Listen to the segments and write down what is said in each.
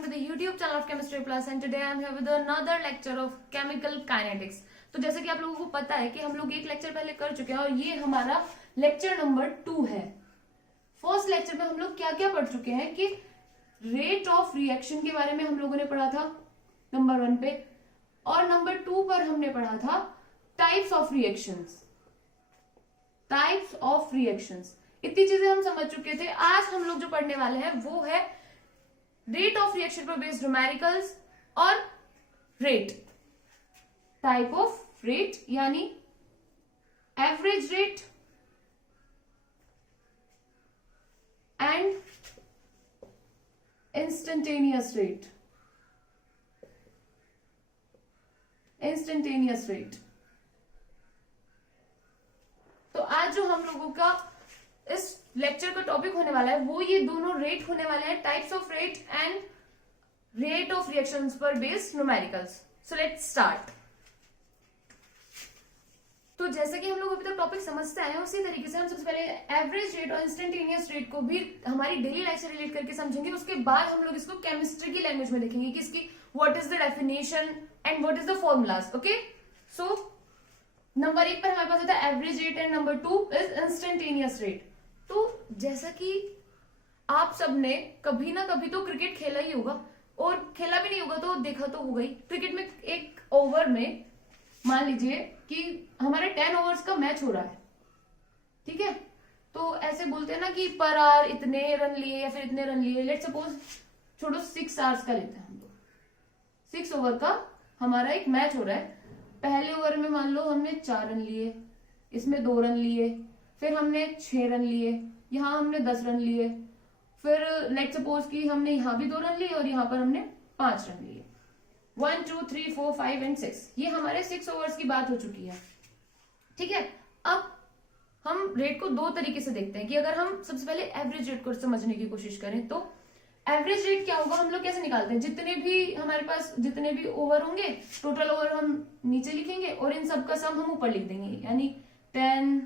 welcome to the YouTube channel of Chemistry Plus and today I am here with another lecture of chemical kinetics। तो जैसे कि आप लोगों को पता है कि हम लोग एक लेक्चर पहले कर चुके हैं और ये हमारा लेक्चर नंबर 2 है। फर्स्ट लेक्चर में हम लोग क्या क्या पढ़ चुके हैं कि रेट ऑफ रिएक्शन के बारे में हम लोगों ने पढ़ा था नंबर 1 पे, और नंबर 2 पर हमने पढ़ा था types of reactions. Types of reactions इतनी चीजें हम समझ चुके थे। आज हम लोग जो पढ़ने वाले हैं वो है रेट ऑफ रिएक्शन पर बेस्ड न्यूमेरिकल्स और रेट, टाइप ऑफ रेट यानी average rate and instantaneous rate. Instantaneous rate तो आज जो हम लोगों का इस लेक्चर का टॉपिक होने वाला है वो ये दोनों रेट होने वाले हैं, types of rate and rate of reactions पर based numericals. So let's start. तो जैसे कि हम लोग अभी तक टॉपिक समझते आए हैं उसी तरीके से हम सबसे पहले एवरेज रेट और इंस्टेंटेनियस रेट को भी हमारी डेली लाइफ से रिलेट करके समझेंगे। उसके बाद हम लोग इसको केमिस्ट्री की लैंग्वेज में देखेंगे कि इसकी what is the definition and what is the formulas. Okay, so number 1 पर हमारे पास होता है average rate and number 2 is instantaneous rate. तो जैसा कि आप सबने कभी ना कभी तो क्रिकेट खेला ही होगा, और खेला भी नहीं होगा तो देखा तो होगा ही। क्रिकेट में एक ओवर में मान लीजिए कि हमारे 10 ओवर्स का मैच हो रहा है, ठीक है, तो ऐसे बोलते हैं ना कि पर आवर इतने रन लिए या फिर इतने रन लिए। लेट्स सपोज छोड़ो 6 आवर्स का लेते हैं हम लोग, 6 ओवर का हमारा एक मैच हो रहा है। पहले ओवर में मान लो हमने 4 रन लिए, इसमें 2 रन लिए, फिर हमने 6 रन लिए, यहाँ हमने 10 रन लिए, फिर लेट्स सपोज कि हमने यहाँ भी 2 रन लिए और यहाँ पर हमने 5 रन लिए। 1 2 3 4 5 एंड 6, ये हमारे 6 ओवर्स की बात हो चुकी है, ठीक है। अब हम रेट को 2 तरीके से देखते हैं कि अगर हम सबसे पहले एवरेज रेट को समझने की कोशिश करें तो एवरेज रेट क्या होगा, हम लोग कैसे निकालते हैं। जितने भी हमारे पास जितने भी ओवर होंगे, टोटल ओवर हम नीचे लिखेंगे और इन सबका सम हम ऊपर लिख देंगे, यानी 10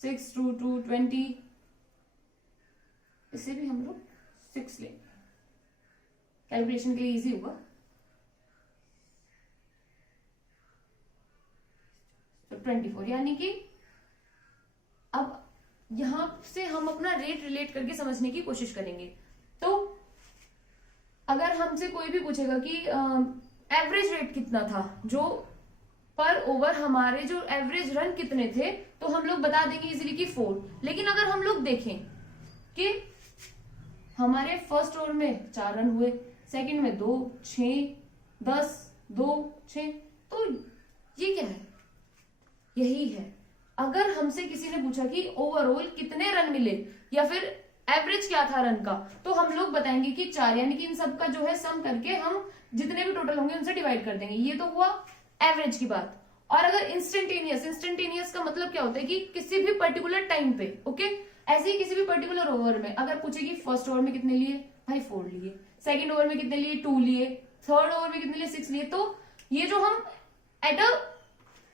6 2 2 20, इसे भी हम लोग 6 लेंगे, कैलकुलेशन के लिए इजी होगा। तो 24, यानी कि अब यहां से हम अपना रेट रिलेट करके समझने की कोशिश करेंगे। तो अगर हमसे कोई भी पूछेगा कि एवरेज रेट कितना था, जो पर ओवर हमारे जो एवरेज रन कितने थे, तो हम लोग बता देंगे इजीली कि 4। लेकिन अगर हम लोग देखें कि हमारे फर्स्ट ओवर में 4 रन हुए, सेकंड में 2 6 10 2 6, तो ये क्या है, यही है। अगर हमसे किसी ने पूछा कि ओवरऑल कितने रन मिले या फिर एवरेज क्या था रन का, तो हम लोग बताएंगे कि 4, यानी कि इन सबका जो है सम करके हम जितने भी टोटल होंगे उनसे डिवाइड कर देंगे। ये तो हुआ एवरेज की बात। और अगर इंस्टेंटेनियस का मतलब क्या होता है कि किसी भी पर्टिकुलर टाइम पे, ओके, ऐसे ही किसी भी पर्टिकुलर ओवर में अगर पूछे कि फर्स्ट ओवर में कितने लिए, भाई 4 लिए, सेकंड ओवर में कितने लिए, 2 लिए, थर्ड ओवर में कितने लिए, 6 लिए। तो ये जो हम एट अ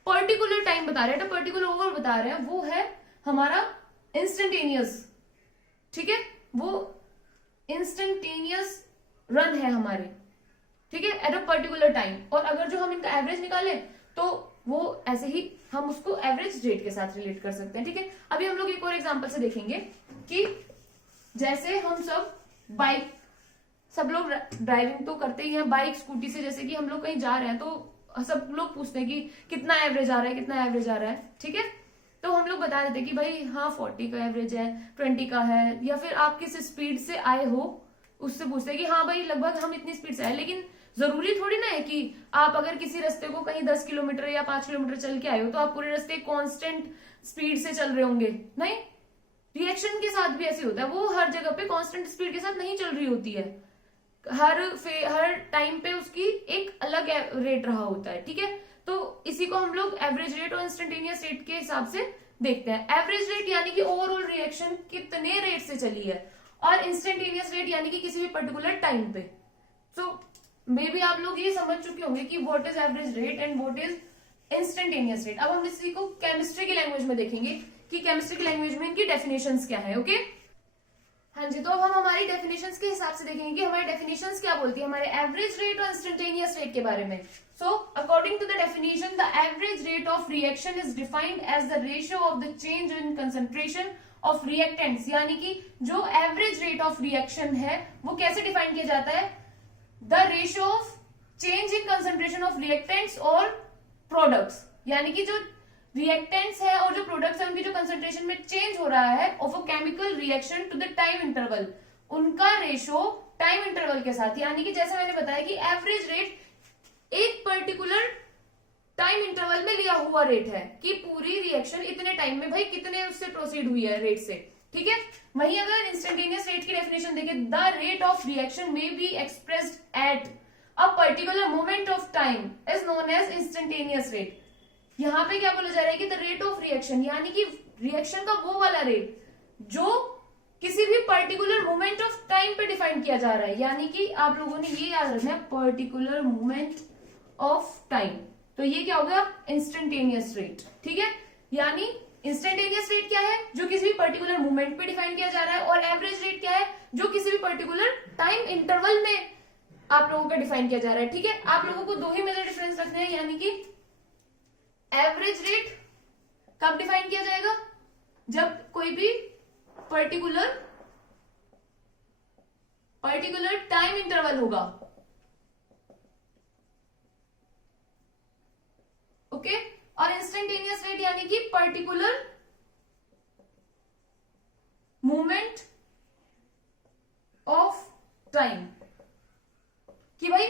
पर्टिकुलर टाइम बता रहे हैं, एट अ पर्टिकुलर ओवर बता रहे हैं, वो है हमारा इंस्टेंटेनियस, ठीक है, वो इंस्टेंटेनियस रन है हमारे, ठीक है, एट अ पर्टिकुलर टाइम। और अगर जो हम इनका एवरेज निकाले तो वो ऐसे ही हम उसको एवरेज रेट के साथ रिलेट कर सकते हैं, ठीक है। अभी हम लोग एक और एग्जांपल से देखेंगे कि जैसे हम सब लोग ड्राइविंग तो करते ही हैं बाइक स्कूटी से। जैसे कि हम लोग कहीं जा रहे हैं तो सब लोग पूछते हैं कि कितना एवरेज आ रहा है, कितना एवरेज आ रहा है, ठीक है। तो हम लोग बता देते हैं कि भाई हाँ 40 का एवरेज है, 20 का है, या फिर आप किस स्पीड से आए हो उससे पूछते हैं कि हाँ भाई लगभग हम इतनी स्पीड से आए। लेकिन जरूरी थोड़ी ना है कि आप अगर किसी रास्ते को कहीं 10 किलोमीटर या 5 किलोमीटर चल के आए हो तो आप पूरे रास्ते कांस्टेंट स्पीड से चल रहे होंगे, नहीं। रिएक्शन के साथ भी ऐसे होता है, वो हर जगह पे कांस्टेंट स्पीड के साथ नहीं चल रही होती है, हर टाइम पे उसकी एक अलग रेट रहा होता है, ठीक है। तो इसी को हम लोग एवरेज रेट और इंस्टेंटेनियस रेट के हिसाब से देखते हैं। एवरेज रेट यानी कि ओवरऑल रिएक्शन कितने रेट से चली है, और इंस्टेंटेनियस रेट यानी कि किसी भी पर्टिकुलर टाइम पे। सो मे बी आप लोग ये समझ चुके होंगे कि what is average rate and what is instantaneous rate. अब हम इसी को केमिस्ट्री की लैंग्वेज में देखेंगे कि केमिस्ट्री की लैंग्वेज में इनकी डेफिनेशंस क्या है, ओके। हाँ जी, तो अब हम हमारी डेफिनेशंस के हिसाब से देखेंगे कि हमारी डेफिनेशंस क्या बोलती है हमारे एवरेज रेट और इंस्टेंटेनियस रेट के बारे में। So according to the definition, the average rate of reaction is defined as the ratio of the change in concentration of reactants, यानी कि जो एवरेज रेट ऑफ रिएक्शन है वो कैसे डिफाइन किया जाता है, the ratio of change in concentration of reactants और प्रोडक्ट्स, यानी कि जो रिएक्टेंट्स है और जो प्रोडक्ट्स है उनकी जो कंसंट्रेशन में चेंज हो रहा है of a chemical reaction to the time interval, उनका रेशो टाइम इंटरवल के साथ, यानी कि जैसे मैंने बताया कि एवरेज रेट एक पर्टिकुलर टाइम इंटरवल में लिया हुआ रेट है कि पूरी रिएक्शन इतने टाइम में भाई कितने उससे प्रोसीड हुई है रेट से, ठीक है। वहीं अगर इंस्टेंटेनियस रेट की डेफिनेशन देखें, the rate of reaction may be expressed at a particular moment of time is known as instantaneous rate. यहां पे क्या बोला जा रहा है कि द रेट ऑफ रिएक्शन, यानी कि रिएक्शन का वो वाला रेट जो किसी भी पर्टिकुलर मोमेंट ऑफ टाइम पे डिफाइन किया जा रहा है, यानी कि आप लोगों ने ये याद रखना है पर्टिकुलर मोमेंट ऑफ टाइम, तो ये क्या होगा इंस्टेंटेनियस रेट, ठीक है। यानी इंस्टेंटेनियस रेट क्या है, जो किसी भी पर्टिकुलर मोमेंट पे डिफाइन किया जा रहा है, और एवरेज रेट क्या है, जो किसी भी पर्टिकुलर टाइम इंटरवल में आप लोगों का डिफाइन किया जा रहा है, ठीक है। आप लोगों को दो ही मेजर डिफरेंस रखने हैं, यानी कि एवरेज रेट कब डिफाइन किया जाएगा, जब कोई भी पर्टिकुलर टाइम इंटरवल होगा, ओके। और इंस्टेंटेनियस रेट यानी कि पर्टिकुलर मूवमेंट ऑफ टाइम, कि भाई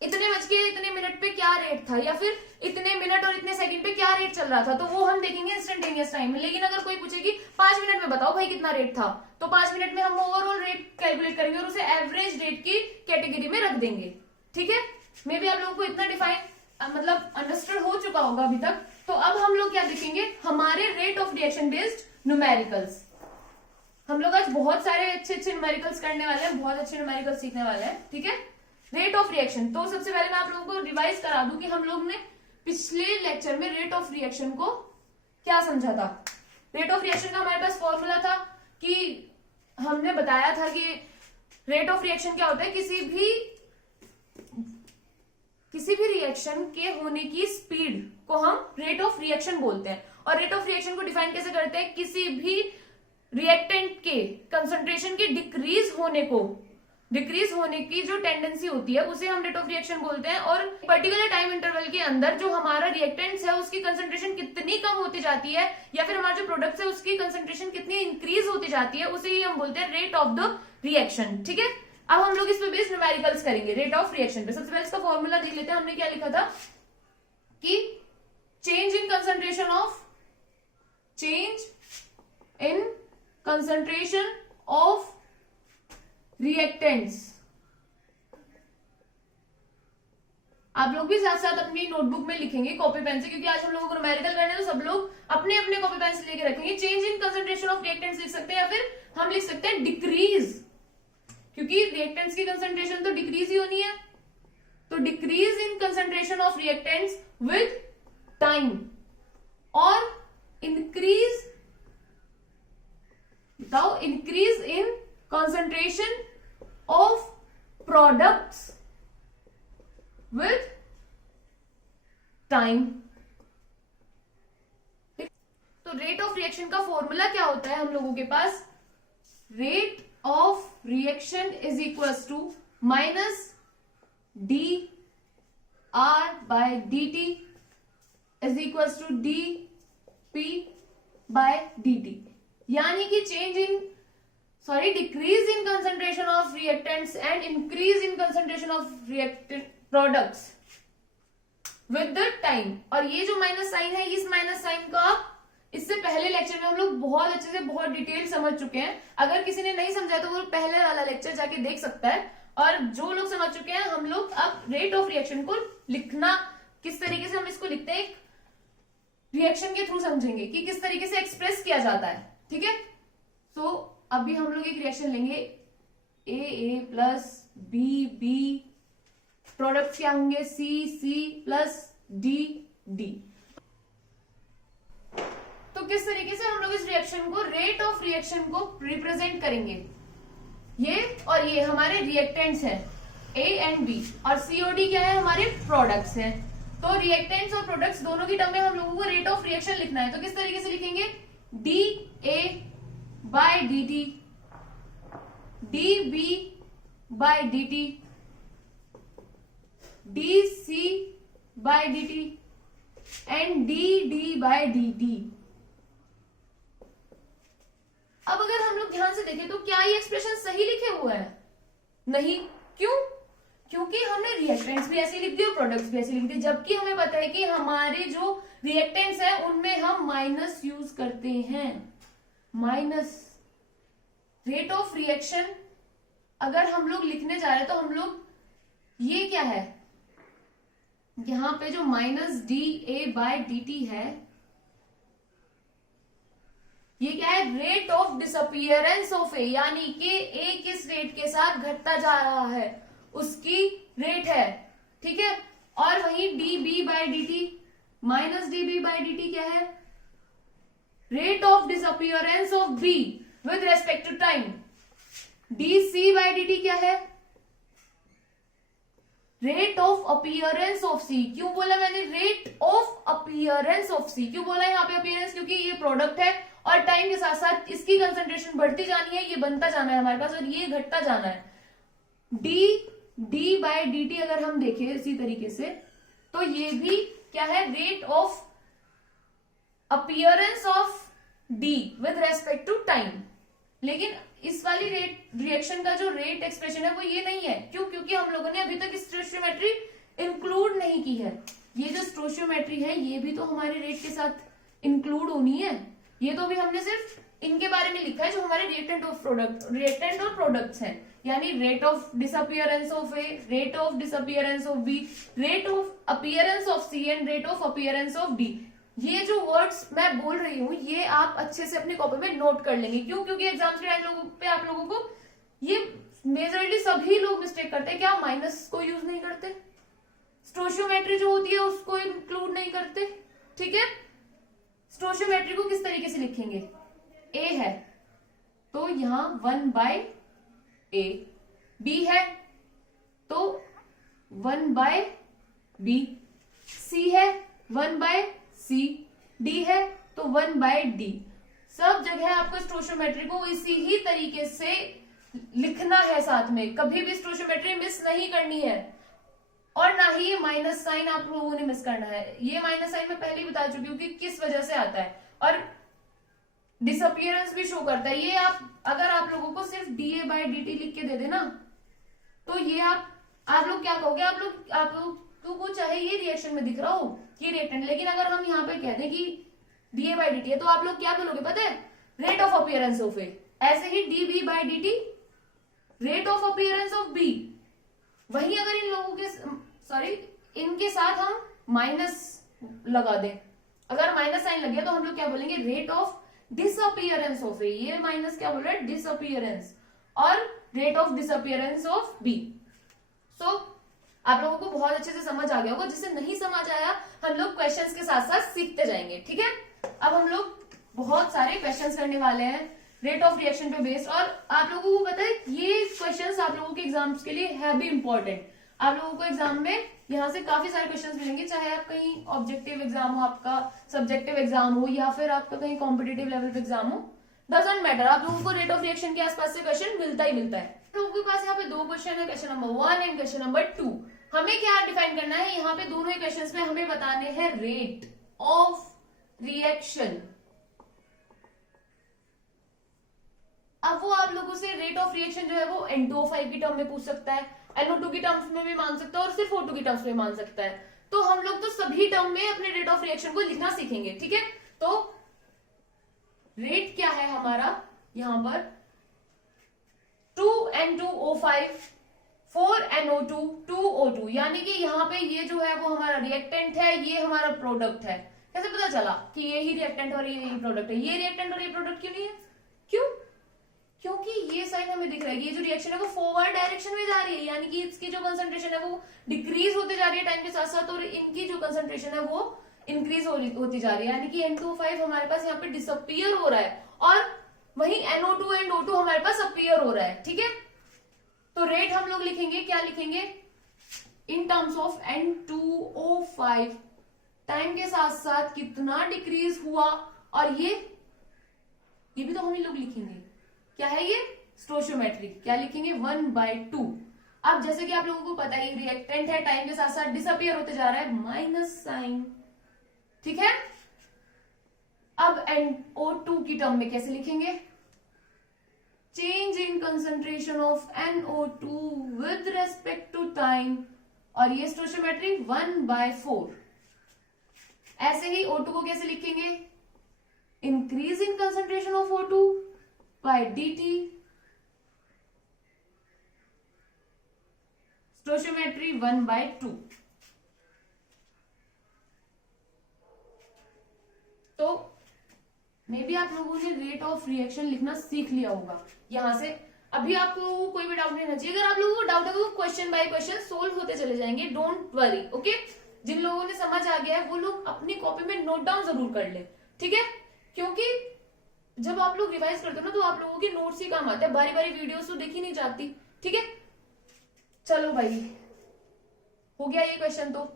इतने बज के इतने मिनट पे क्या रेट था, या फिर इतने मिनट और इतने सेकंड पे क्या रेट चल रहा था, तो वो हम देखेंगे इंस्टेंटेनियस टाइम में। लेकिन अगर कोई पूछे कि 5 मिनट में बताओ भाई कितना रेट था, तो 5 मिनट में हम ओवरऑल रेट कैलकुलेट करेंगे और उसे एवरेज रेट की कैटेगरी में रख देंगे, ठीक है। मे बी आप लोगों को इतना डिफाइन मतलब अंडरस्टूड हो चुका होगा अभी तक। तो अब हम लोग क्या देखेंगे, हमारे rate of reaction based numericals. हम लोग आज बहुत सारे अच्छे अच्छे न्यूमेरिकल्स करने वाले हैं, बहुत अच्छे न्यूमेरिकल्स सीखने वाले हैं, ठीक है। रेट ऑफ रिएक्शन, तो सबसे पहले मैं आप लोगों को रिवाइज करा दूं कि हम लोग ने पिछले लेक्चर में रेट ऑफ रिएक्शन को क्या समझा था। रेट ऑफ रिएक्शन का हमारे पास फॉर्मूला था कि हमने बताया था कि रेट ऑफ रिएक्शन क्या होता है, किसी भी रिएक्शन के होने की स्पीड को हम रेट ऑफ रिएक्शन बोलते हैं। और रेट ऑफ रिएक्शन को डिफाइन कैसे करते हैं, किसी भी रिएक्टेंट के कंसंट्रेशन के डिक्रीज होने की जो टेंडेंसी होती है उसे हम रेट ऑफ रिएक्शन बोलते हैं। और पर्टिकुलर टाइम इंटरवल के अंदर जो हमारा रिएक्टेंट्स है उसकी कंसंट्रेशन कितनी कम होती जाती है, या फिर हमारा जो प्रोडक्ट है उसकी कंसंट्रेशन कितनी इंक्रीज होती जाती है, उसे ही हम बोलते हैं रेट ऑफ द रिएक्शन, ठीक है। अब हम लोग इस पे बेस्ड न्यूमेरिकल्स करेंगे रेट ऑफ रिएक्शन पे। सबसे पहले इसका फॉर्मूला देख लेते हैं, हमने क्या लिखा था कि change in concentration of reactants. आप लोग भी साथ साथ अपनी नोटबुक में लिखेंगे कॉपी पेन से, क्योंकि आज हम लोगों को न्यूमेरिकल करने हैं तो सब लोग अपने अपने कॉपी पेन से लेके रखेंगे। Change in concentration of reactants लिख सकते हैं, या फिर हम लिख सकते हैं डिक्रीज, क्योंकि रिएक्टेंट्स की कंसंट्रेशन तो डिक्रीज ही होनी है, तो decrease in concentration of reactants with time, और increase in concentration of products with time. तो रेट ऑफ रिएक्शन का फॉर्मूला क्या होता है हम लोगों के पास, rate of reaction is equal to minus D R by D T is equal to D P by D T, यानी कि decrease in concentration of reactants and increase in concentration of reactant products with the time. और ये जो minus sign है, इस minus sign का इससे पहले लेक्चर में हम लोग बहुत अच्छे से बहुत डिटेल समझ चुके हैं। अगर किसी ने नहीं समझा तो वो पहले वाला लेक्चर जाके देख सकता है। और जो लोग समझ चुके हैं, हम लोग अब रेट ऑफ रिएक्शन को लिखना किस तरीके से हम इसको लिखते हैं, रिएक्शन के थ्रू समझेंगे कि किस तरीके से एक्सप्रेस किया जाता है, ठीक है। तो अभी हम लोग एक रिएक्शन लेंगे, ए प्लस बी, प्रोडक्ट क्या होंगे, सी प्लस डी। तो किस तरीके से हम लोग इस रिएक्शन को, रेट ऑफ रिएक्शन को रिप्रेजेंट करेंगे। ये और ये हमारे रिएक्टेंट्स हैं ए एंड बी, और सीओडी क्या है, हमारे प्रोडक्ट्स हैं। तो रिएक्टेंट्स और प्रोडक्ट्स दोनों की टर्म में हम लोगों को रेट ऑफ रिएक्शन लिखना है। तो किस तरीके से लिखेंगे, D A by D T, D B by D T, D C by D T and D D by D T. अब अगर हम लोग ध्यान से देखें तो क्या ये एक्सप्रेशन सही लिखे हुआ है? नहीं। क्यों? क्योंकि हमने रिएक्टेंट्स भी ऐसे लिख दिए और प्रोडक्ट्स भी ऐसे लिख दिए, जबकि हमें पता है कि हमारे जो रिएक्टेंट्स हैं उनमें हम माइनस यूज करते हैं। माइनस रेट ऑफ रिएक्शन अगर हम लोग लिखने जा रहे हैं तो हम लोग, ये क्या है, यहां पे जो minus D A by D T है, ये क्या है, rate of disappearance of A, यानी कि ए किस रेट के साथ घटता जा रहा है उसकी रेट है, ठीक है। और वही D B by D T, minus D B by D T क्या है, rate of disappearance of B with respect to time. D C by D T क्या है, rate of appearance of C. क्यों बोला मैंने rate of appearance of C? क्यों बोला यहाँ पे अपीयरेंस? क्योंकि ये प्रोडक्ट है और टाइम के साथ साथ इसकी कंसंट्रेशन बढ़ती जानी है, ये बनता जाना है हमारे पास और ये घटता जाना है। D D by D T अगर हम देखें इसी तरीके से तो ये भी क्या है, rate of appearance of D with respect to time. लेकिन इस वाली रेट रिएक्शन का जो रेट एक्सप्रेशन है वो ये नहीं है। क्यों? क्योंकि हम लोगों ने अभी तक स्टोइचियोमेट्री इंक्लूड नहीं की है। ये जो स्टोइचियोमेट्री है ये भी तो हमारे रेट के साथ इंक्लूड होनी है। ये तो अभी हमने सिर्फ इनके बारे में लिखा है जो हमारे रिएक्टेंट ऑफ प्रोडक्ट, रिएक्टेंट और प्रोडक्ट्स हैं, यानी rate of disappearance of A, rate of disappearance of B, rate of appearance of C and rate of appearance of D. ये जो वर्ड्स मैं बोल रही हूँ ये आप अच्छे से अपनी कॉपी में नोट कर लेंगे। क्यों? क्योंकि एग्जाम्स के टाइम लोगों पे आप लोगों को ये मेजरली सभी लोग मिस्टेक करते हैं। क्या माइनस को यूज नहीं करते? स्टोइचियोमेट्री जो होती है उसको इंक्लूड नहीं करते, ठीक है। स्टोइचियोमेट्री को किस तरीके से लिखेंगे, ए है तो यहां 1 बाय ए, बी है तो 1 बाय बी, सी है 1 बाय सी, डी है तो 1 बाय डी। सब जगह आपको स्टोइचियोमेट्री को इसी ही तरीके से लिखना है साथ में, कभी भी स्टोइचियोमेट्री मिस नहीं करनी है। और ना ही ये माइनस साइन आप लोगों ने मिस करना है। ये माइनस साइन मैं पहले ही बता चुकी हूँ कि किस वजह से आता है, और डिसअपियरेंस भी शो करता है। ये आप अगर आप लोगों को सिर्फ D A by D T लिख के दे देना तो ये आप लोग क्या कहोगे, आप लोग को चाहे ये रिएक्शन में दिख रहा हो कि रिएक्टेंट, लेकिन अगर हम यहाँ पे कह दें कि D A by D T है तो आप लोग क्या बोलोगे पता है, rate of appearance of A. ऐसे ही D B by D T, rate of appearance of B. वहीं अगर इन लोगों के इनके साथ हम माइनस लगा दें, अगर माइनस साइन लग गया तो हम लोग क्या बोलेंगे, rate of disappearance of A. ये माइनस क्या बोल रहा है, डिसअपियरेंस, और rate of disappearance of B. So आप लोगों को बहुत अच्छे से समझ आ गया होगा। जिसे नहीं समझ आया हम लोग क्वेश्चंस के साथ साथ सीखते जाएंगे, ठीक है। अब हम लोग बहुत सारे क्वेश्चंस करने वाले हैं रेट ऑफ रिएक्शन पे बेस्ड, और आप लोगों को पता है ये क्वेश्चंस आप लोगों के एग्जाम्स के लिए है भी इंपॉर्टेंट। आप लोगों को एग्जाम में यहाँ से काफी सारे क्वेश्चंस मिलेंगे, चाहे आप कहीं ऑब्जेक्टिव एग्जाम हो, आपका सब्जेक्टिव एग्जाम हो, या फिर आपका कहीं कॉम्पिटेटिव लेवल पे एग्जाम हो, डजंट मैटर, आप लोगों को रेट ऑफ रिएक्शन के आसपास से क्वेश्चन मिलता ही मिलता है। लोगों के पास यहाँ पे 2 क्वेश्चन है, question number 1 and question number 2। हमें क्या डिफाइन करना है, यहाँ पे दोनों ही क्वेश्चन में हमें बताने हैं रेट ऑफ रिएक्शन। अब वो आप लोगों से रेट ऑफ रिएक्शन जो है वो N2O5 की टर्म में पूछ सकता है, NO2 की टर्म्स में भी मान सकता है और सिर्फ O2 की टर्म्स में मान सकता है। तो हम लोग तो सभी टर्म में अपने रेट ऑफ रिएक्शन को लिखना सीखेंगे, ठीक है। तो रेट क्या है हमारा यहां पर 2N2O5 4NO2 2O2, यानी कि यहाँ पे ये जो है वो हमारा रिएक्टेंट है, ये हमारा प्रोडक्ट है। कैसे पता चला कि ये ही रिएक्टेंट और ये प्रोडक्ट है? ये रिएक्टेंट और ये प्रोडक्ट क्यों नहीं है? क्यों? क्योंकि ये साइन हमें दिख रहा है, ये जो रिएक्शन है वो फॉरवर्ड डायरेक्शन में जा रही है, यानी कि इसकी जो कंसंट्रेशन है वो डिक्रीज होते जा रही है टाइम के साथ साथ, और इनकी जो कंसंट्रेशन है वो इंक्रीज होती जा रही है, यानी कि N2O5 हमारे पास यहाँ पे डिसअपियर हो रहा है और वही NO2 एंड O2 हमारे पास अपीयर हो रहा है। ठीक है, तो रेट हम लोग लिखेंगे, क्या लिखेंगे, in terms of N2O5 time के साथ साथ कितना डिक्रीज हुआ, और ये भी तो हम ही लोग लिखेंगे। क्या है ये, स्टोइचियोमेट्री, क्या लिखेंगे, 1/2। अब जैसे कि आप लोगों को पता ही रिएक्टेंट है, टाइम के साथ साथ डिसअपियर होते जा रहा है, माइनस साइन। ठीक है, अब NO2 की टर्म में कैसे लिखेंगे, change in concentration of NO2 with respect to time, और ये स्टोइचियोमेट्री 1/4। ऐसे ही O2 को कैसे लिखेंगे, increase in concentration of O2 by dt, stoichiometry 1/2। तो मे बी आप लोगों ने रेट ऑफ रिएक्शन लिखना सीख लिया होगा यहां से। अभी आपको कोई भी डाउट नहीं होना चाहिए, अगर आप लोगों को डाउट है तो क्वेश्चन बाय क्वेश्चन सोल्व होते चले जाएंगे, डोंट वरी। ओके, जिन लोगों ने समझ आ गया है वो लोग अपनी कॉपी में नोट डाउन जरूर कर ले। ठीक है, क्योंकि जब आप लोग रिवाइज करते हो ना तो आप लोगों के नोट्स ही काम आते हैं, बारी बारी वीडियोस तो देखी नहीं जाती। ठीक है, चलो भाई हो गया ये क्वेश्चन, तो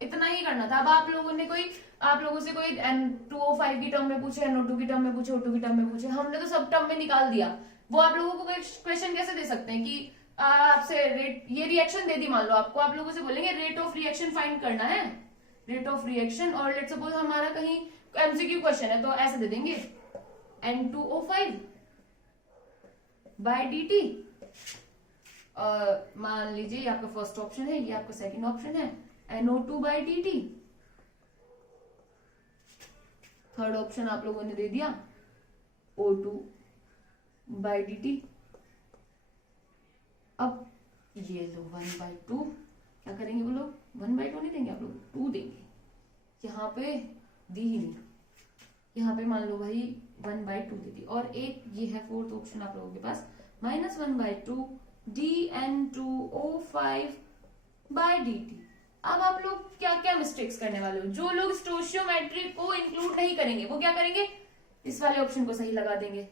इतना ही करना था। अब आप लोगों से कोई N2O5 की टर्म में पूछे, NO2 की टर्म में पूछे, O2 की टर्म में पूछे, हमने तो सब टर्म में निकाल दिया। वो आप लोगों को क्वेश्चन कैसे दे सकते हैं कि आपसे रेट, ये रिएक्शन दे दी मान लो आपको, आप लोगों से बोलेंगे रेट ऑफ रिएक्शन फाइंड करना है, रेट ऑफ रिएक्शन, और लेट्स सपोज हमारा कहीं MCQ क्वेश्चन है तो ऐसे दे देंगे N2O5 बाय dt, मान लीजिए ये आपका फर्स्ट ऑप्शन है, ये आपका सेकंड ऑप्शन है, NO2 bye dt, third option आप लोगों ने दे दिया O2 बाय dt। अब ये लो 1/2, क्या करेंगे वो लोग, 1/2 नहीं देंगे आप लोग, 2 देंगे, यहाँ पे दी ही नहीं, यहाँ पे मान लो भाई 1/2 दे दी, और एक ये है फोर्थ ऑप्शन आप लोगों के पास, -1/2 dN2O5 बाय dt। अब आप लोग क्या क्या मिस्टेक्स करने वाले हो, जो लोग स्टोइचियोमेट्री को इंक्लूड नहीं करेंगे वो क्या करेंगे, इस वाले ऑप्शन को सही लगा देंगे।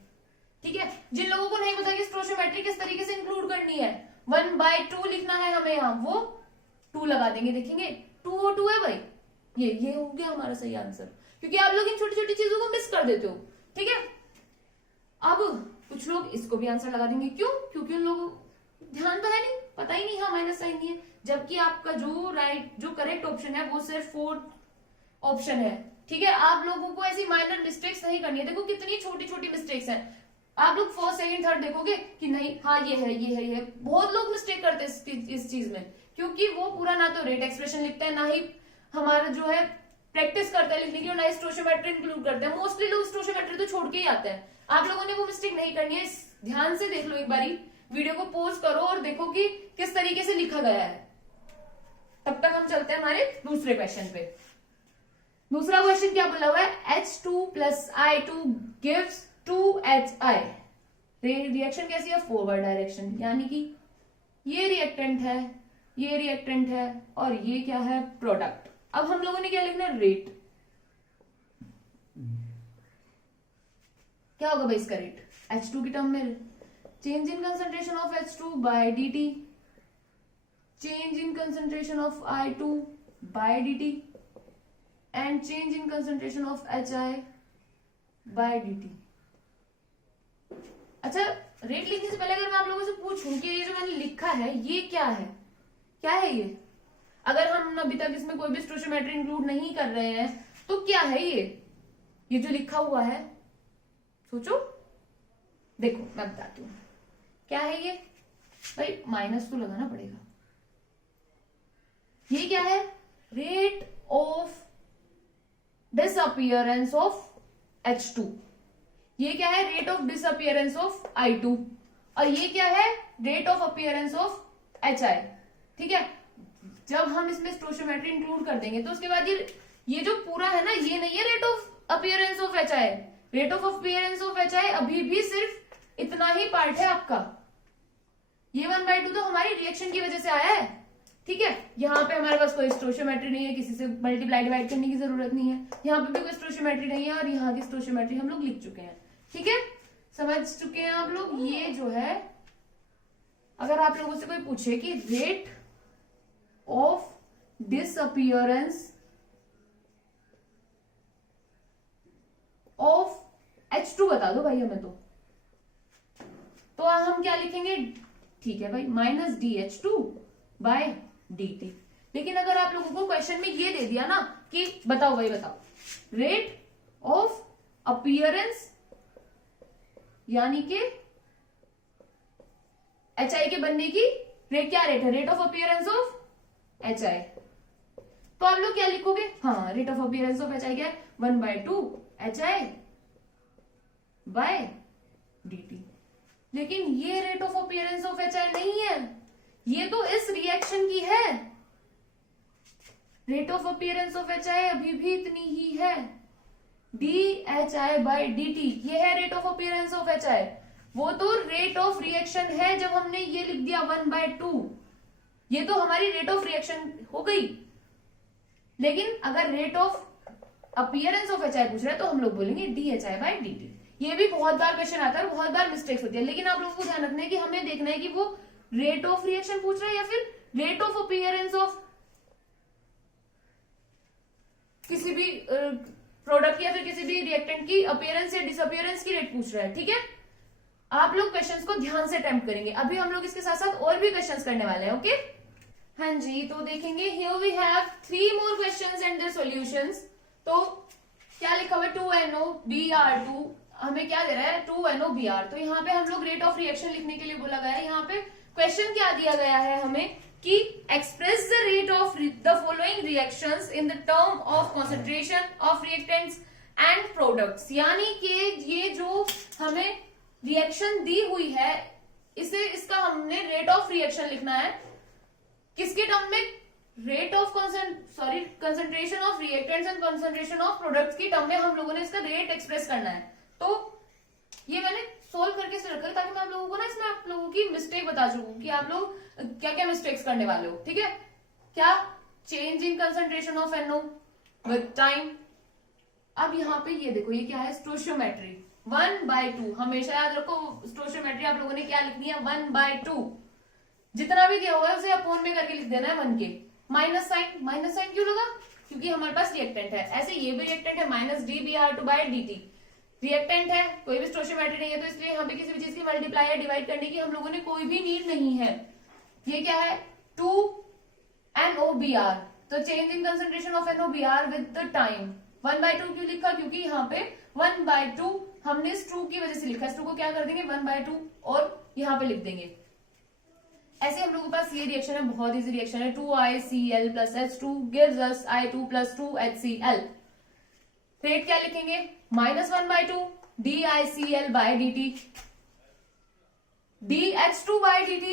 ठीक है, जिन लोगों को नहीं पता कि स्टोइचियोमेट्री किस तरीके से इंक्लूड करनी है, 1/2 लिखना है हमें यहाँ, वो 2 लगा देंगे, देखेंगे 2O2 है भाई, ये हो गया हमारा सही आंसर, क्योंकि आप लोग इन छोटी छोटी चीजों को मिस कर देते हो। ठीक है, अब कुछ लोग इसको भी आंसर लगा देंगे, क्यों, क्योंकि उन लोगों ध्यान तो है नहीं, पता ही नहीं, हाँ माइनस साइन नहीं है, जबकि आपका जो करेक्ट ऑप्शन है वो सिर्फ फोर्थ ऑप्शन है। ठीक है, आप लोगों को ऐसी माइनर मिस्टेक्स नहीं करनी है, देखो कितनी छोटी छोटी मिस्टेक्स हैं, आप लोग फर्स्ट सेकंड थर्ड देखोगे कि नहीं, हाँ ये है ये है ये है, बहुत लोग मिस्टेक करते हैं इस चीज में, क्योंकि वो पूरा ना तो रेट एक्सप्रेशन लिखते हैं, ना ही हमारा जो है प्रैक्टिस करते हैं लिखने की, और ना ही स्टोइचियोमेट्री इंक्लूड करते हैं, मोस्टली लोग स्टोइचियोमेट्री तो छोड़ के ही आते हैं। आप लोगों ने वो मिस्टेक नहीं करनी है, ध्यान से देख लो, एक बारी वीडियो को पॉज करो और देखो कि किस तरीके से लिखा गया है। तब तक हम चलते हैं हमारे दूसरे क्वेश्चन पे। दूसरा क्वेश्चन क्या बोला हुआ है, H2 + I2 gives 2HI। Reaction कैसी है, फॉरवर्ड डायरेक्शन, यानी कि ये रिएक्टेंट है, ये रिएक्टेंट है, और ये क्या है, प्रोडक्ट। अब हम लोगों ने क्या लिखना है, रेट। क्या होगा भाई इसका रेट, H2 की टर्म में change in concentration of H2 by dt, change in concentration of I2 by dt, and change in concentration of HI by dt। अच्छा, रेट लिखने से पहले अगर मैं आप लोगों से पूछूं कि ये जो मैंने लिखा है ये क्या है, क्या है ये, अगर हम अभी तक इसमें कोई भी स्टोइचियोमेट्री इंक्लूड नहीं कर रहे हैं तो क्या है ये जो लिखा हुआ है, सोचो, देखो मैं बताती हूँ क्या है ये। भाई माइनस तो लगाना पड़ेगा, ये क्या है, rate of disappearance of H2, ये क्या है, rate of disappearance of I2, और ये क्या है, rate of appearance of HI। ठीक है, जब हम इसमें स्टोइचियोमेट्री इंक्लूड कर देंगे तो उसके बाद ये जो पूरा है ना, ये नहीं है rate of appearance of HI, rate of appearance of HI अभी भी सिर्फ इतना ही पार्ट है आपका, ये 1/2 तो हमारी रिएक्शन की वजह से आया है। ठीक है, यहाँ पे हमारे पास कोई स्टोशियोमेट्री नहीं है, किसी से मल्टीप्लाई डिवाइड करने की जरूरत नहीं है, यहाँ पे भी कोई स्टोशियोमेट्री नहीं है, और यहाँ की स्टोशियोमेट्री हम लोग लिख चुके हैं। ठीक है, समझ चुके हैं आप लोग। ये जो है, अगर आप लोगों से कोई पूछे कि rate of disappearance of H2 बता दो भाई हमें, तो हम क्या लिखेंगे, ठीक है भाई, माइनस DH2 बाय dt। लेकिन अगर आप लोगों को क्वेश्चन में ये दे दिया ना कि बताओ भाई बताओ, रेट ऑफ अपीयरेंस यानी कि HI के बनने की रेट, क्या रेट है, rate of appearance of HI, तो आप लोग क्या लिखोगे, हाँ, rate of appearance of HI क्या है, 1/2 HI बाय dt। लेकिन ये rate of appearance of HI नहीं है, ये तो इस रिएक्शन की है। Rate of appearance of HI अभी भी इतनी ही है, DHI बाय dt, ये है rate of appearance of HI। वो तो रेट ऑफ रिएक्शन है, जब हमने ये लिख दिया 1/2, ये तो हमारी रेट ऑफ रिएक्शन हो गई। लेकिन अगर rate of appearance of HI पूछ रहा है तो हम लोग बोलेंगे DHI बाय dt। ये भी बहुत बार क्वेश्चन आता है और बहुत बार मिस्टेक्स होती है, लेकिन आप लोगों को ध्यान रखना है कि हमें देखना है कि वो रेट ऑफ रिएक्शन पूछ रहा है या फिर रेट ऑफ अपीयरेंस ऑफ किसी भी प्रोडक्ट या फिर किसी भी रिएक्टेंट की अपीयरेंस या डिसअपीयरेंस की रेट पूछ रहा है। ठीक है, आप लोग क्वेश्चंस को ध्यान से अटेम्प्ट करेंगे। अभी हम लोग इसके साथ साथ और भी क्वेश्चंस करने वाले हैं। ओके, हाँ जी, तो देखेंगे, here we have 3 more questions and their solutions. तो क्या लिखा हुआ है, 2NOBr2, हमें क्या दे रहा है, 2NOBr। तो यहाँ पे हम लोग रेट ऑफ रिएक्शन लिखने के लिए बोला गया है। यहाँ पे क्वेश्चन क्या दिया गया है हमें कि express the rate of the following reactions in the term of concentration of reactants and products. यानी कि ये जो हमें रिएक्शन दी हुई है, इसे इसका हमने रेट ऑफ रिएक्शन लिखना है, किसके टर्म में, rate of concentration of reactants and concentration of products की टर्म में हम लोगों ने इसका रेट एक्सप्रेस करना है। तो ये मैंने सोल्व करके से रखा है ताकि मैं आप लोगों को ना इसमें आप लोगों की मिस्टेक बता सकूं कि आप लोग क्या क्या मिस्टेक्स करने वाले हो। ठीक है, क्या, change in concentration of NO with time. अब यहाँ पे ये देखो, ये क्या है, स्टोशियोमेट्री 1/2। हमेशा याद रखो, स्टोशियोमेट्री आप लोगों ने क्या लिखनी है, 1/2। जितना भी दिया हुआ है उसे अपोन में करके लिख देना है 1 के। माइनस साइन क्यों लगा, क्योंकि हमारे पास रिएक्टेंट है। ऐसे ये भी रिएक्टेंट है, minus DBr2 bye dt। Reactant है, कोई भी स्टोशियोमेट्री नहीं है, तो इसलिए यहाँ पे किसी भी चीज की मल्टीप्लाई या डिवाइड करने की हम लोगों ने कोई भी नीड नहीं है। ये क्या है, 2NOBr। तो change in concentration of NOBr with the time. 1/2 क्यों लिखा, क्योंकि यहाँ पे 1/2 हमने इस 2 की वजह से लिखा। इस 2 को क्या कर देंगे, 1/2 और यहाँ पे लिख देंगे। ऐसे हम लोगों के पास ये रिएक्शन है, बहुत इजी रिएक्शन है, 2ICl plus H2 gives us I2 plus 2HCl। रेट क्या लिखेंगे, -1/2 DICl by dt, DH2 by dt,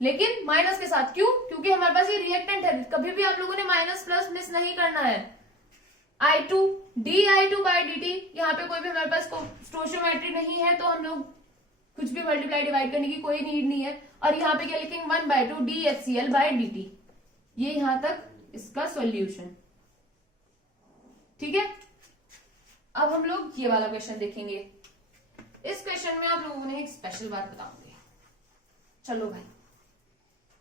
लेकिन माइनस के साथ। क्यों, क्योंकि हमारे पास ये रिएक्टेंट है, कभी भी आप लोगों ने माइनस प्लस मिस नहीं करना है। I2 DI2 बाय dt, यहाँ पे कोई भी हमारे पास स्टोशियोमेट्री नहीं है, तो हम लोग कुछ भी मल्टीप्लाई डिवाइड करने की कोई नीड नहीं है। और यहाँ पे क्या लिखेंगे, 1/2 DHCl बाय dt। ये यहां तक इसका सॉल्यूशन। ठीक है, अब हम लोग ये वाला क्वेश्चन देखेंगे। इस क्वेश्चन में आप लोगों ने एक स्पेशल बात बताऊंगी। चलो भाई,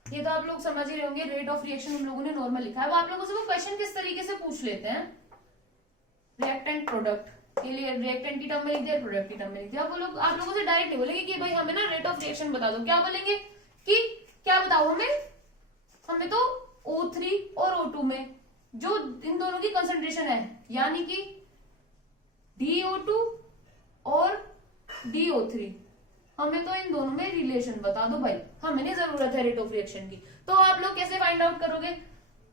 ये तो आप लोग समझ ही रहे होंगे, रेट ऑफ रिएक्शन हम लोगों ने नॉर्मल लिखा है। वो आप लोगों से वो क्वेश्चन किस तरीके से पूछ लेते हैं, रिएक्टेंट प्रोडक्ट के लिए रिएक्टेंट की टर्म में लिख दिया, प्रोडक्ट की टर्म में लिख दिया। वो लोग आप लोगों से डायरेक्ट नहीं बोलेंगे कि भाई हमें ना रेट ऑफ रिएक्शन बता दो। क्या बोलेंगे कि क्या बताओ हमें तो O3 और O2 में जो इन दोनों की कंसंट्रेशन है, यानी कि DO2 और DO3, हमें तो इन दोनों में रिलेशन बता दो भाई, हमें नहीं जरूरत है रेट ऑफ रिएक्शन की। तो आप लोग कैसे फाइंड आउट करोगे,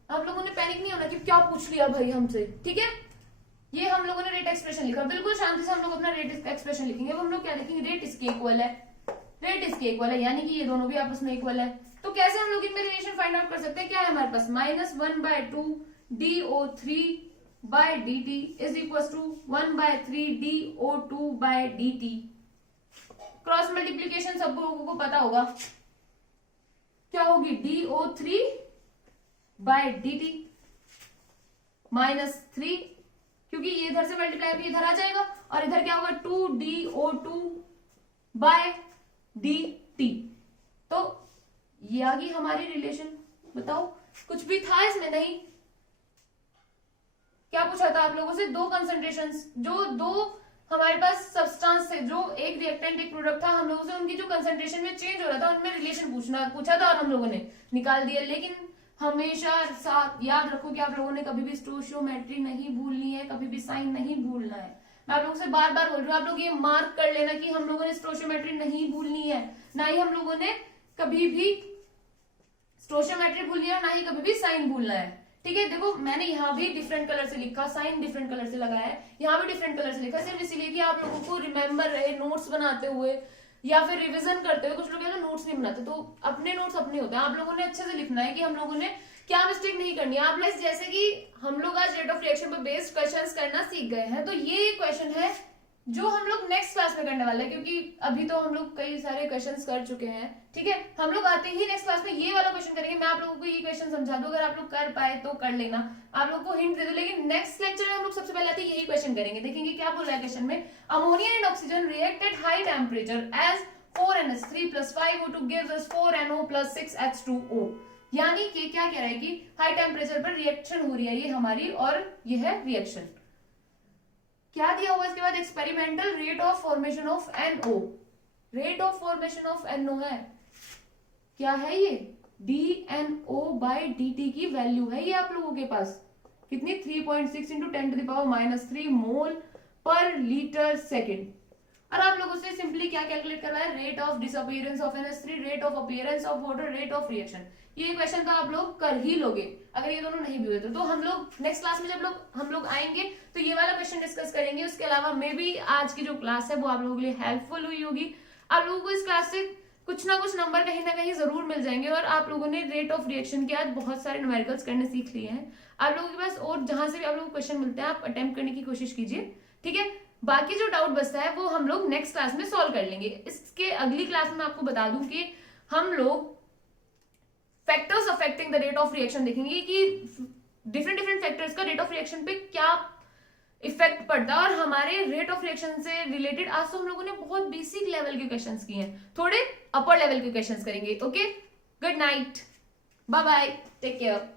आप लोगों ने पैनिक नहीं होना कि क्या पूछ लिया भाई हमसे। ठीक है, ये हम लोगों ने रेट एक्सप्रेशन लिखा, बिल्कुल शांति से हम लोग अपना रेट एक्सप्रेशन लिखेंगे। हम लोग क्या लिखेंगे, रेट इसके इक्वल है, रेट इसके इक्वल है, यानी कि ये दोनों भी आपस में इक्वल है। तो कैसे हम लोग इनमें रिलेशन फाइंड आउट कर सकते हैं, क्या है हमारे पास, -1/2 DO3 by dt is equal to 1/3 DO2 by dt। Cross multiplication सब लोगों को पता होगा, क्या होगी, DO3 बाय dt -3, क्योंकि ये इधर से मल्टीप्लाई होकर इधर आ जाएगा, और इधर क्या होगा 2DO2 बाय dt। तो ये आ गई हमारी रिलेशन। बताओ कुछ भी था इसमें? नहीं। क्या पूछा था आप लोगों से? दो कंसंट्रेशंस, जो दो हमारे पास सब्सटेंस थे, जो एक रिएक्टेंट एक प्रोडक्ट था, हम लोगों से उनकी जो कंसंट्रेशन में चेंज हो रहा था उनमें रिलेशन पूछा था, और हम लोगों ने निकाल दिया। लेकिन हमेशा साथ याद रखो कि आप लोगों ने कभी भी स्टोइचियोमेट्री नहीं भूलनी है, कभी भी साइन नहीं भूलना है। मैं आप लोगों से बार बार बोल रही हूँ, आप लोग ये मार्क कर लेना कि हम लोगों ने स्टोइचियोमेट्री नहीं भूलनी है, ना ही हम लोगों ने कभी भी स्टोइचियोमेट्री भूलनी है, ना ही कभी भी साइन भूलना है। ठीक है, देखो मैंने यहाँ भी डिफरेंट कलर से लिखा, साइन डिफरेंट कलर से लगाया है, यहाँ भी डिफरेंट कलर से लिखा, सिर्फ इसीलिए कि आप लोगों को रिमेम्बर रहे नोट्स बनाते हुए या फिर रिवीजन करते हुए। कुछ लोग है ना नोट्स नहीं बनाते, तो अपने नोट्स अपने होते हैं। आप लोगों ने अच्छे से लिखना है कि हम लोगों ने क्या मिस्टेक नहीं करनी है। आप लोग जैसे कि हम लोग आज रेट ऑफ रिएक्शन पर बेस्ड क्वेश्चंस करना सीख गए हैं, तो ये क्वेश्चन है जो हम लोग नेक्स्ट क्लास में करने वाले हैं, क्योंकि अभी तो हम लोग कई सारे क्वेश्चंस कर चुके हैं। ठीक है, हम लोग आते ही नेक्स्ट क्लास में ये वाला क्वेश्चन करेंगे। मैं आप लोगों को ये क्वेश्चन समझा दूं, अगर आप लोग कर पाए तो कर लेना, आप लोगों को हिंट दे दो। लेकिन नेक्स्ट लेक्चर में हम लोग सबसे पहले आते यही क्वेश्चन करेंगे। देखेंगे क्या बोल रहा है क्वेश्चन में। Ammonia and oxygen react at high temperature as 4NH3 + 5O2 gives us 4NO + 6H2O। यानी कि क्या कह रहा है कि हाई टेम्परेचर पर रिएक्शन हो रही है ये हमारी, और ये है रिएक्शन। क्या दिया हुआ इसके बाद? Experimental rate of formation of NO। Rate of formation of NO है, क्या है ये? DNO/dt की वैल्यू है ये आप लोगों के पास। कितनी? 3.6 × 10⁻³ मोल पर लीटर सेकेंड। और आप लोगों से सिंपली क्या कैलकुलेट करना है? Rate of disappearance of NH3, rate of appearance of water, rate of reaction. ये क्वेश्चन तो आप लोग कर ही लोगे अगर ये दोनों नहीं भी हुए तो हम लोग नेक्स्ट क्लास में जब हम लोग आएंगे तो ये वाला क्वेश्चन डिस्कस करेंगे। उसके अलावा मे भी आज की जो क्लास है वो आप लोगों के लिए हेल्पफुल हुई होगी। आप लोगों को इस क्लास से कुछ ना कुछ नंबर कहीं ना कहीं जरूर मिल जाएंगे, और आप लोगों ने रेट ऑफ रिएक्शन के आज बहुत सारे न्यूमेरिकल्स करने सीख लिए हैं। आप लोगों के पास और जहां से भी आप लोगों को क्वेश्चन मिलते हैं आप अटेम्प्ट करने की कोशिश कीजिए। ठीक है, बाकी जो डाउट बचता है वो हम लोग नेक्स्ट क्लास में सॉल्व कर लेंगे। इसके अगली क्लास में आपको बता दूं कि हम लोग factors affecting the rate of reaction देखेंगे कि डिफरेंट फैक्टर्स का रेट ऑफ रिएक्शन पे क्या इफेक्ट पड़ता है, और हमारे रेट ऑफ रिएक्शन से रिलेटेड आज तो हम लोगों ने बहुत बेसिक लेवल के क्वेश्चंस किए हैं, थोड़े अपर लेवल के क्वेश्चंस करेंगे। Okay, good night, bye bye, take care.